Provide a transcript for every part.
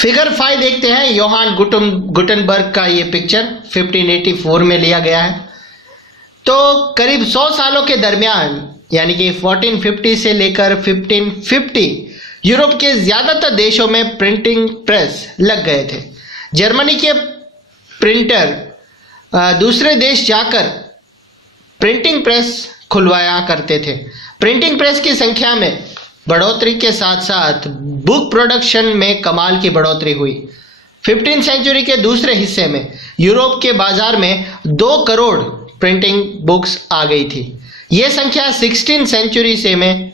Figure 5 देखते हैं। Yohan Gutenberg का ये पिक्चर 1584 में लिया गया है। तो करीब 100 सालों के दरमियान यानी कि 1450 से लेकर 1550 यूरोप के ज़्यादातर देशों में प्रिंटिंग प्रेस लग गए थे। जर्मनी के प्रिंटर दूसरे देश जाकर प्रिंटिंग प्रेस खुलवाया करते थे। प्रिंटिंग प्रेस की संख्या में बढ़ोतरी के साथ साथ बुक प्रोडक्शन में कमाल की बढ़ोतरी हुई। 15वीं सेंचुरी के दूसरे हिस्से में यूरोप के बाजार में 2 करोड़ प्रिंटिंग बुक्स आ गई थी। ये संख्या 16वीं सेंचुरी से में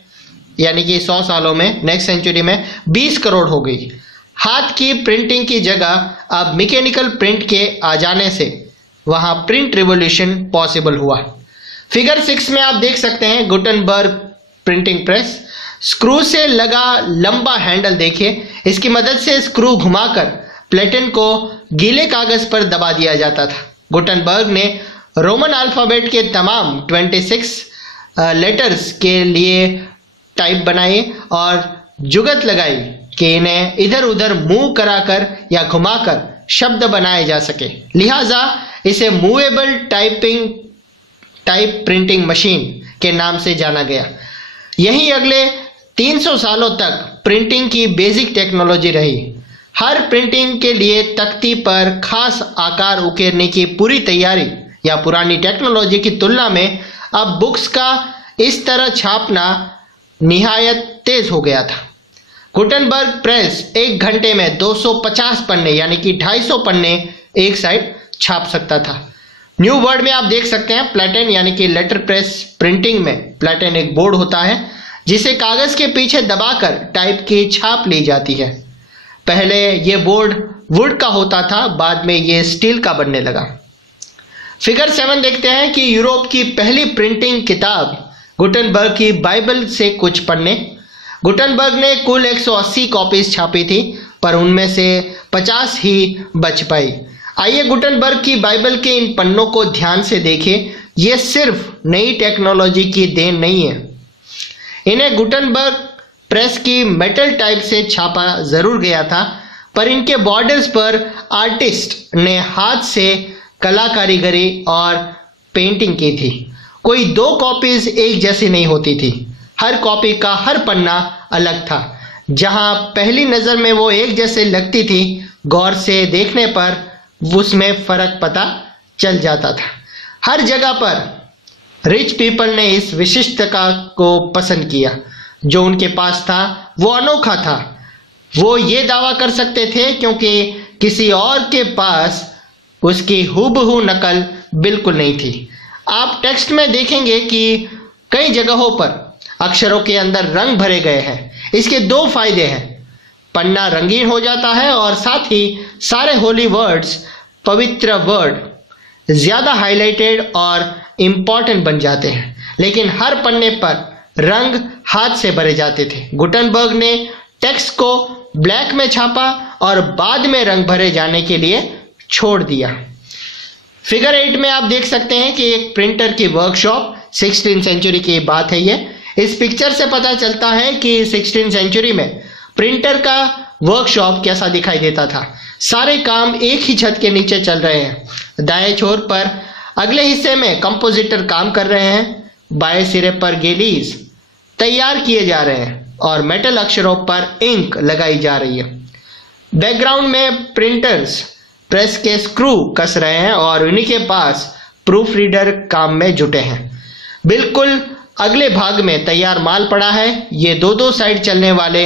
यानी कि 100 सालों में नेक्स्ट सेंचुरी में 20 करोड़ हो गई। हाथ की प्रिंटिंग की जगह अब मैकेनिकल प्रिंट के आ जाने से वहाँ प्रिंट रिवॉल्यूशन पॉसिबल हुआ। फिगर 6 में आप देख सकते हैं गुटनबर्ग प्रिंटिंग प्रेस। स्क्रू से लगा लंबा हैंडल देखिए, इसकी मदद से स्क्रू घुमाकर प्लेटन को गीले कागज पर दबा दिया जाता था। गुटनबर्ग ने रोमन अल्फ़ाबेट के तमाम 26 लेटर्स के लिए टाइप बनाए और जुगत लगाई कि इन्हें इधर उधर मूव कराकर या घुमाकर शब्द बनाए जा सके। लिहाजा इसे मूवेबल टाइप प्रिंटिंग मशीन के नाम से जाना गया। यही अगले 300 सालों तक प्रिंटिंग की बेसिक टेक्नोलॉजी रही। हर प्रिंटिंग के लिए तख्ती पर खास आकार उकेरने की पूरी तैयारी या पुरानी टेक्नोलॉजी की तुलना में अब बुक्स का इस तरह छापना निहायत तेज हो गया था। गुटनबर्ग प्रेस 1 घंटे में 250 पन्ने यानी कि 250 पन्ने एक साइड छाप सकता था। न्यू वर्ड में आप देख सकते हैं प्लेटन यानी कि लेटर प्रेस प्रिंटिंग में प्लेटन एक बोर्ड होता है जिसे कागज के पीछे दबाकर टाइप की छाप ली जाती है। पहले ये बोर्ड वुड का होता था, बाद में ये स्टील का बनने लगा। फिगर 7 देखते हैं कि यूरोप की पहली प्रिंटिंग किताब गुटनबर्ग की बाइबल से कुछ पन्ने। गुटनबर्ग ने कुल 180 कॉपीज छापी थी, पर उनमें से 50 ही बच पाई। आइए गुटनबर्ग की बाइबल के इन पन्नों को ध्यान से देखें। ये सिर्फ नई टेक्नोलॉजी की देन नहीं है। इन्हें गुटनबर्ग प्रेस की मेटल टाइप से छापा जरूर गया था, पर इनके बॉर्डर्स पर आर्टिस्ट ने हाथ से कला कारीगरी और पेंटिंग की थी। कोई 2 कॉपीज एक जैसी नहीं होती थी। हर कॉपी का हर पन्ना अलग था। जहां पहली नज़र में वो एक जैसे लगती थी, गौर से देखने पर उसमें फ़र्क पता चल जाता था। हर जगह पर रिच पीपल ने इस विशिष्टता को पसंद किया। जो उनके पास था वो अनोखा था। वो ये दावा कर सकते थे क्योंकि किसी और के पास उसकी हूबहू नकल बिल्कुल नहीं थी। आप टेक्स्ट में देखेंगे कि कई जगहों पर अक्षरों के अंदर रंग भरे गए हैं। इसके 2 फायदे हैं। पन्ना रंगीन हो जाता है और साथ ही सारे होली वर्ड्स, पवित्र वर्ड ज़्यादा हाईलाइटेड और इम्पॉर्टेंट बन जाते हैं। लेकिन हर पन्ने पर रंग हाथ से भरे जाते थे। गुटनबर्ग ने टेक्स्ट को ब्लैक में छापा और बाद में रंग भरे जाने के लिए छोड़ दिया। फिगर 8 में आप देख सकते हैं कि एक प्रिंटर की वर्कशॉप 16वीं सेंचुरी की बात है ये। इस पिक्चर से पता चलता है कि 16वीं सेंचुरी में प्रिंटर का वर्कशॉप कैसा दिखाई देता था। सारे काम एक ही छत के नीचे चल रहे हैं। दाएं छोर पर अगले हिस्से में कंपोजिटर काम कर रहे हैं, बाएं सिरे पर गेलीज तैयार किए जा रहे हैं और मेटल अक्षरों पर इंक लगाई जा रही है। बैकग्राउंड में प्रिंटर्स प्रेस के स्क्रू कस रहे हैं और उन्हीं के पास प्रूफ रीडर काम में जुटे हैं। बिल्कुल अगले भाग में तैयार माल पड़ा है। ये 2-2 साइड चलने वाले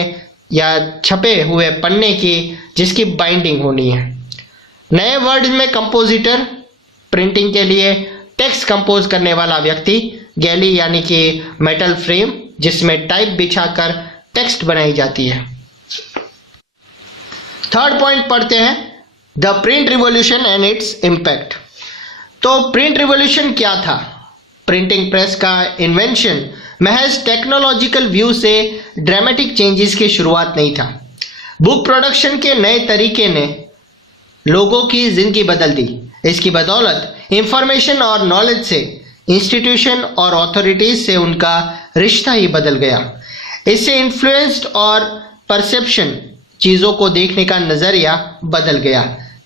या छपे हुए पन्ने की जिसकी बाइंडिंग होनी है। नए वर्ड में कंपोजिटर प्रिंटिंग के लिए टेक्स्ट कंपोज करने वाला व्यक्ति, गैली यानी कि मेटल फ्रेम जिसमें टाइप बिछाकर टेक्स्ट बनाई जाती है। थर्ड पॉइंट पढ़ते हैं, the print revolution and its impact. तो प्रिंट रिवॉल्यूशन क्या था? प्रिंटिंग प्रेस का इन्वेंशन महज टेक्नोलॉजिकल व्यू से ड्रामेटिक चेंजेस की शुरुआत नहीं था। बुक प्रोडक्शन के नए तरीके ने लोगों की जिंदगी बदल दी। इसकी बदौलत इंफॉर्मेशन और नॉलेज से इंस्टीट्यूशन और अथॉरिटीज से उनका रिश्ता ही बदल गया। इससे इन्फ्लुएंस्ड और परसेप्शन चीज़ों को देखने का नज़रिया बदल गया।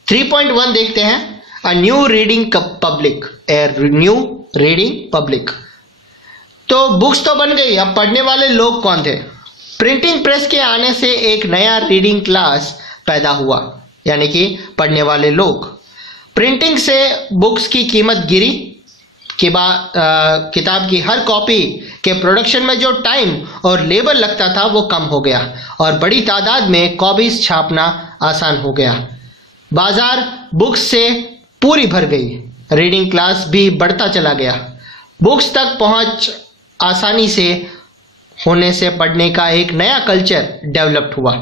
3.1 देखते हैं, a new reading public, a new reading public. तो बुक्स तो बन गई, अब पढ़ने वाले लोग कौन थे? प्रिंटिंग प्रेस के आने से एक नया रीडिंग क्लास पैदा हुआ, यानी कि पढ़ने वाले लोग। प्रिंटिंग से बुक्स की कीमत गिरी, किताब की हर कॉपी के प्रोडक्शन में जो टाइम और लेबर लगता था वो कम हो गया और बड़ी तादाद में कॉपीज छापना आसान हो गया। बाजार बुक्स से पूरी भर गई, रीडिंग क्लास भी बढ़ता चला गया। बुक्स तक पहुंच आसानी से होने से पढ़ने का एक नया कल्चर डेवलप्ड हुआ।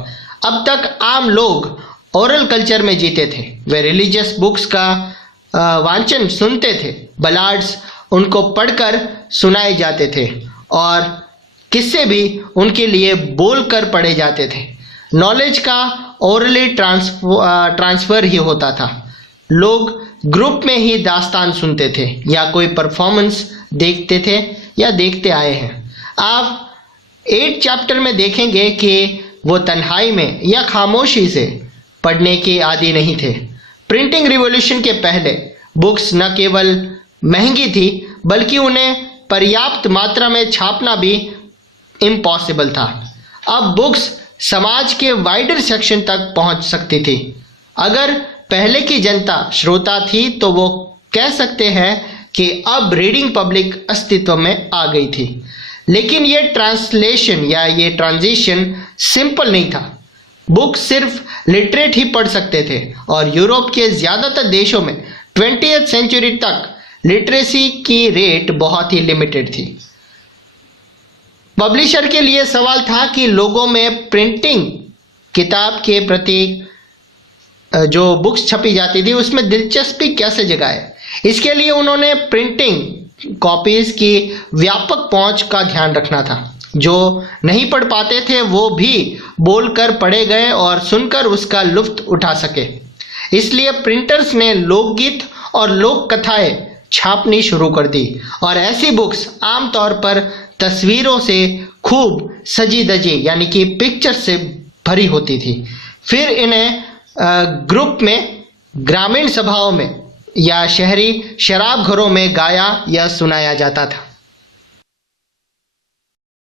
अब तक आम लोग ओरल कल्चर में जीते थे, वे रिलीजियस बुक्स का वांचन सुनते थे, बलाड्स उनको पढ़कर सुनाए जाते थे और किस्से भी उनके लिए बोलकर पढ़े जाते थे। नॉलेज का ओरली ट्रांसफ़र ही होता था। लोग ग्रुप में ही दास्तान सुनते थे या कोई परफॉर्मेंस देखते थे या देखते आए हैं। आप 8 चैप्टर में देखेंगे कि वो तन्हाई में या खामोशी से पढ़ने के आदी नहीं थे। प्रिंटिंग रिवॉल्यूशन के पहले बुक्स न केवल महंगी थी बल्कि उन्हें पर्याप्त मात्रा में छापना भी इम्पॉसिबल था। अब बुक्स समाज के वाइडर सेक्शन तक पहुंच सकती थी। अगर पहले की जनता श्रोता थी तो वो कह सकते हैं कि अब रीडिंग पब्लिक अस्तित्व में आ गई थी। लेकिन ये ट्रांसलेशन या ये ट्रांजिशन सिंपल नहीं था। बुक सिर्फ लिटरेट ही पढ़ सकते थे और यूरोप के ज़्यादातर देशों में 20th सेंचुरी तक लिटरेसी की रेट बहुत ही लिमिटेड थी। पब्लिशर के लिए सवाल था कि लोगों में प्रिंटिंग किताब के प्रति जो बुक्स छपी जाती थी उसमें दिलचस्पी कैसे जगाए। इसके लिए उन्होंने प्रिंटिंग कॉपीज की व्यापक पहुंच का ध्यान रखना था। जो नहीं पढ़ पाते थे वो भी बोलकर पढ़े गए और सुनकर उसका लुत्फ उठा सके। इसलिए प्रिंटर्स ने लोकगीत और लोक कथाएं छापनी शुरू कर दी और ऐसी बुक्स आमतौर पर तस्वीरों से खूब सजी धजी यानी कि पिक्चर से भरी होती थी। फिर इन्हें ग्रुप में ग्रामीण सभाओं में या शहरी शराब घरों में गाया या सुनाया जाता था।